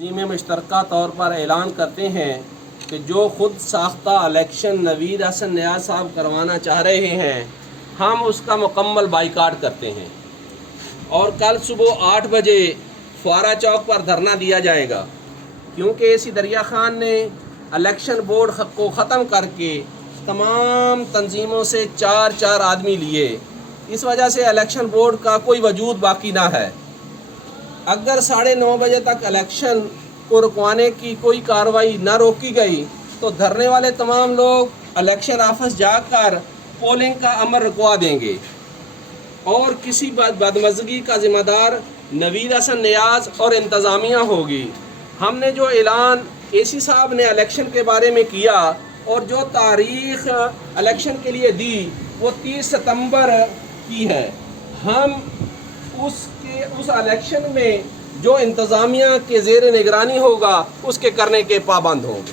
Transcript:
तंज़ीम मुश्तरका तौर पर ऐलान करते हैं कि जो खुद साख्ता इलेक्शन नवीद हसन नियाज़ साहब करवाना चाह रहे हैं, हम उसका मुकम्मल बाइकाट करते हैं और कल सुबह 8 बजे फुआरा चौक पर धरना दिया जाएगा, क्योंकि एसी दरिया खान ने इलेक्शन बोर्ड को ख़त्म करके तमाम तंजीमों से 4 आदमी लिए। इस वजह से इलेक्शन बोर्ड का कोई वजूद बाकी ना है। अगर 9:30 बजे तक इलेक्शन को रुकवाने की कोई कार्रवाई न रोकी गई तो धरने वाले तमाम लोग इलेक्शन ऑफिस जाकर पोलिंग का अमल रुकवा देंगे और किसी बदमज़गी का ज़िम्मेदार नवीद हसन नियाज़ और इंतज़ामिया होगी। हमने जो ऐलान एसी साहब ने इलेक्शन के बारे में किया और जो तारीख़ इलेक्शन के लिए दी वो 30 सितंबर की है। हम उस इलेक्शन में जो इंतज़ामिया के ज़ेर निगरानी होगा उसके करने के पाबंद होंगे।